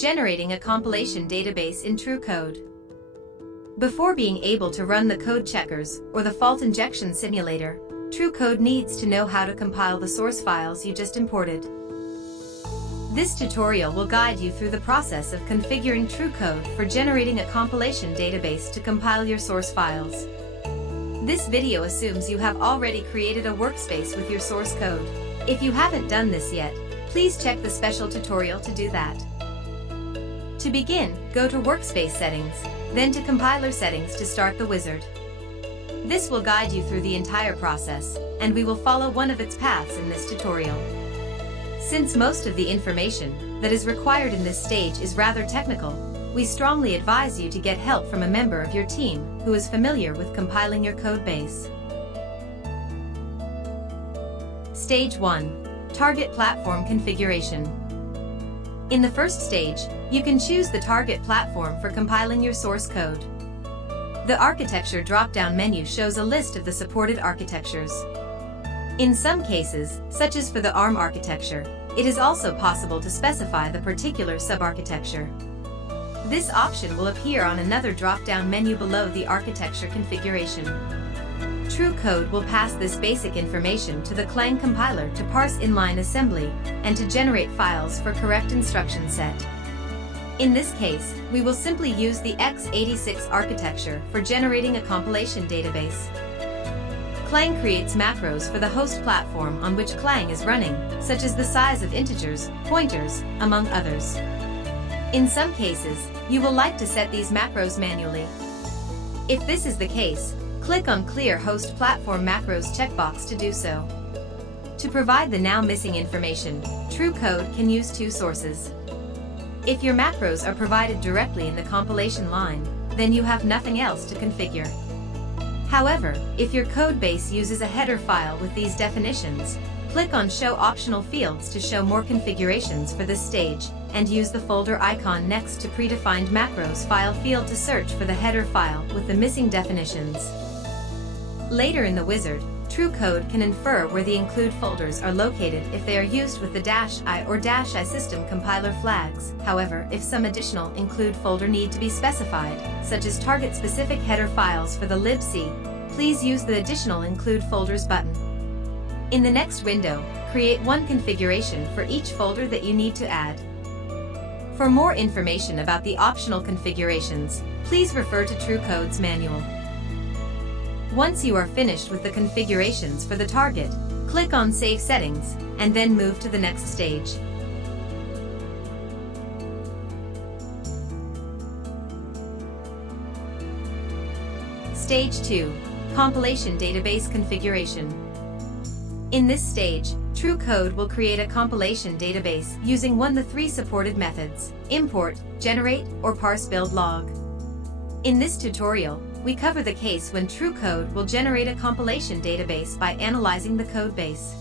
Generating a compilation database in TrueCode. Before being able to run the code checkers or the fault injection simulator, TrueCode needs to know how to compile the source files you just imported. This tutorial will guide you through the process of configuring TrueCode for generating a compilation database to compile your source files. This video assumes you have already created a workspace with your source code. If you haven't done this yet, please check the special tutorial to do that. To begin, go to Workspace Settings, then to Compiler Settings to start the wizard. This will guide you through the entire process, and we will follow one of its paths in this tutorial. Since most of the information that is required in this stage is rather technical, we strongly advise you to get help from a member of your team who is familiar with compiling your code base. Stage 1. Target Platform Configuration. In the first stage, you can choose the target platform for compiling your source code. The Architecture drop-down menu shows a list of the supported architectures. In some cases, such as for the ARM architecture, it is also possible to specify the particular subarchitecture. This option will appear on another drop-down menu below the architecture configuration. TrueCode will pass this basic information to the Clang compiler to parse inline assembly and to generate files for correct instruction set. In this case, we will simply use the x86 architecture for generating a compilation database. Clang creates macros for the host platform on which Clang is running, such as the size of integers, pointers, among others. In some cases, you will like to set these macros manually. If this is the case, click on Clear Host Platform Macros checkbox to do so. To provide the now missing information, TrueCode can use two sources. If your macros are provided directly in the compilation line, then you have nothing else to configure. However, if your code base uses a header file with these definitions, click on Show Optional Fields to show more configurations for this stage, and use the folder icon next to Predefined Macros file field to search for the header file with the missing definitions. Later in the wizard, TrueCode can infer where the include folders are located if they are used with the -i or -i system compiler flags. However, if some additional include folder need to be specified, such as target-specific header files for the libc, please use the additional include folders button. In the next window, create one configuration for each folder that you need to add. For more information about the optional configurations, please refer to TrueCode's manual. Once you are finished with the configurations for the target, click on Save Settings, and then move to the next stage. Stage 2. Compilation Database Configuration. In this stage, TrueCode will create a compilation database using one of the three supported methods: import, generate, or parse build log. In this tutorial, we cover the case when TrueCode will generate a compilation database by analyzing the code base.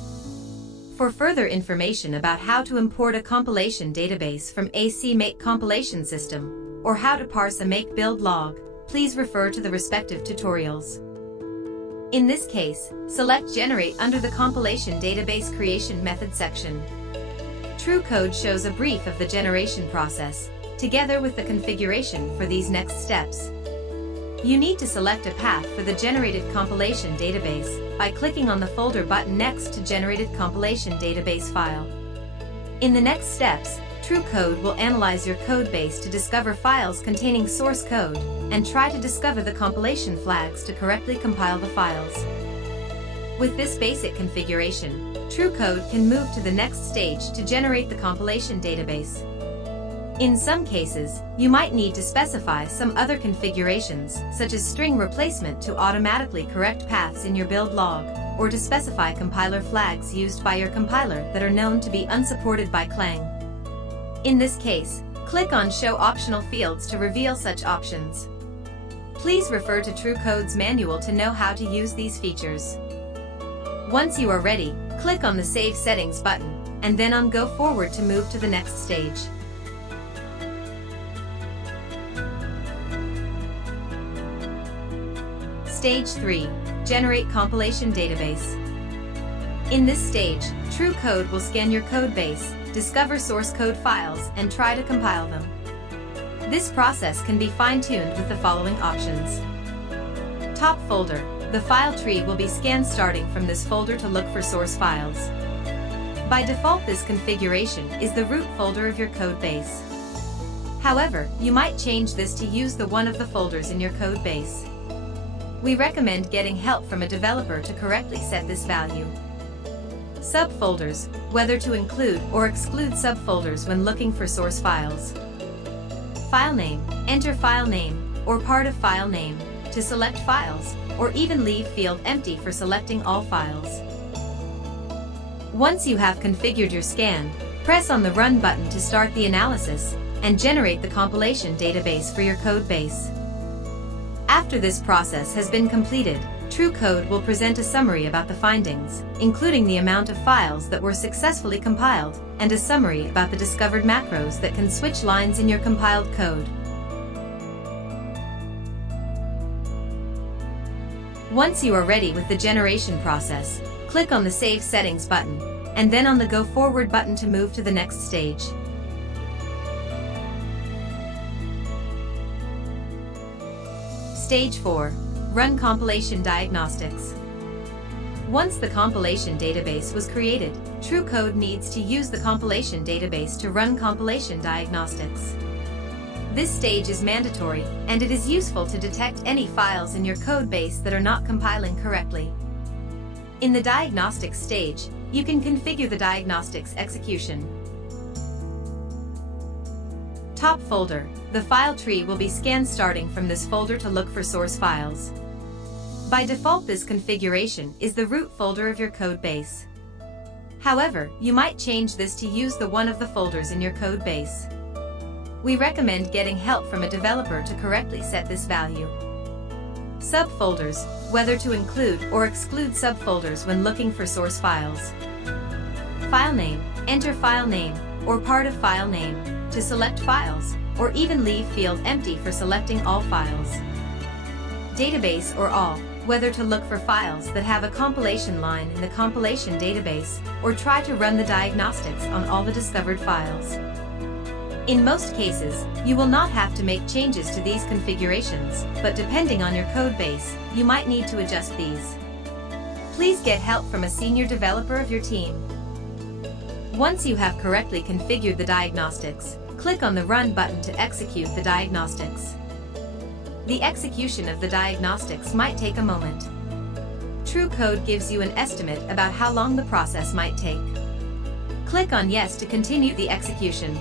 For further information about how to import a compilation database from a CMake compilation system, or how to parse a make build log, please refer to the respective tutorials. In this case, select Generate under the Compilation Database Creation Method section. TrueCode shows a brief of the generation process, together with the configuration for these next steps. You need to select a path for the generated compilation database by clicking on the folder button next to Generated Compilation Database file. In the next steps, TrueCode will analyze your code base to discover files containing source code and try to discover the compilation flags to correctly compile the files. With this basic configuration, TrueCode can move to the next stage to generate the compilation database. In some cases, you might need to specify some other configurations, such as string replacement to automatically correct paths in your build log, or to specify compiler flags used by your compiler that are known to be unsupported by Clang. In this case, click on Show Optional Fields to reveal such options. Please refer to TrueCode's manual to know how to use these features. Once you are ready, click on the Save Settings button, and then on Go Forward to move to the next stage. Stage 3. Generate Compilation Database. In this stage, True Code will scan your code base, discover source code files, and try to compile them. This process can be fine-tuned with the following options. Top folder. The file tree will be scanned starting from this folder to look for source files. By default, this configuration is the root folder of your code base. However, you might change this to use one of the folders in your code base. We recommend getting help from a developer to correctly set this value. Subfolders, whether to include or exclude subfolders when looking for source files. File name, enter file name, or part of file name, to select files, or even leave field empty for selecting all files. Once you have configured your scan, press on the Run button to start the analysis, and generate the compilation database for your code base. After this process has been completed, True Code will present a summary about the findings, including the amount of files that were successfully compiled, and a summary about the discovered macros that can switch lines in your compiled code. Once you are ready with the generation process, click on the Save Settings button, and then on the Go Forward button to move to the next stage. Stage 4. Run compilation diagnostics. Once the compilation database was created, True Code needs to use the compilation database to run compilation diagnostics. This stage is mandatory, and it is useful to detect any files in your code base that are not compiling correctly. In the diagnostics stage, you can configure the diagnostics execution. Top folder. The file tree will be scanned starting from this folder to look for source files. By default, this configuration is the root folder of your code base. However, you might change this to use one of the folders in your code base. We recommend getting help from a developer to correctly set this value. Subfolders, whether to include or exclude subfolders when looking for source files. File name, enter file name, or part of file name, to select files, or even leave field empty for selecting all files. Database or all, whether to look for files that have a compilation line in the compilation database, or try to run the diagnostics on all the discovered files. In most cases, you will not have to make changes to these configurations, but depending on your code base, you might need to adjust these. Please get help from a senior developer of your team. Once you have correctly configured the diagnostics, click on the Run button to execute the diagnostics. The execution of the diagnostics might take a moment. True Code gives you an estimate about how long the process might take. Click on Yes to continue the execution.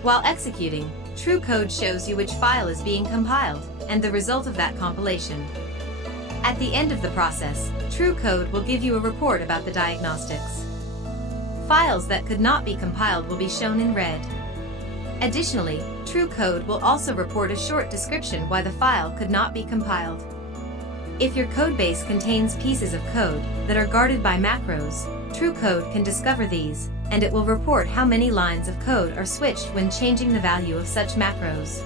While executing, True Code shows you which file is being compiled, and the result of that compilation. At the end of the process, True Code will give you a report about the diagnostics. Files that could not be compiled will be shown in red. Additionally, True Code will also report a short description why the file could not be compiled. If your codebase contains pieces of code that are guarded by macros, True Code can discover these, and it will report how many lines of code are switched when changing the value of such macros.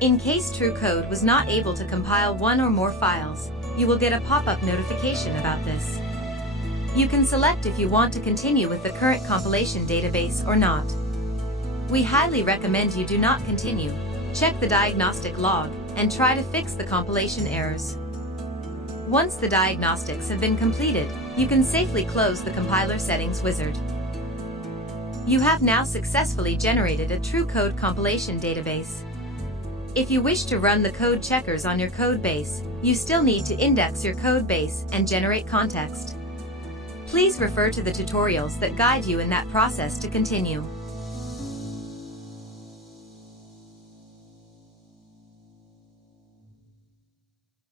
In case True Code was not able to compile one or more files, you will get a pop-up notification about this. You can select if you want to continue with the current compilation database or not. We highly recommend you do not continue. Check the diagnostic log and try to fix the compilation errors. Once the diagnostics have been completed, you can safely close the compiler settings wizard. You have now successfully generated a True Code compilation database. If you wish to run the code checkers on your code base, you still need to index your code base and generate context. Please refer to the tutorials that guide you in that process to continue.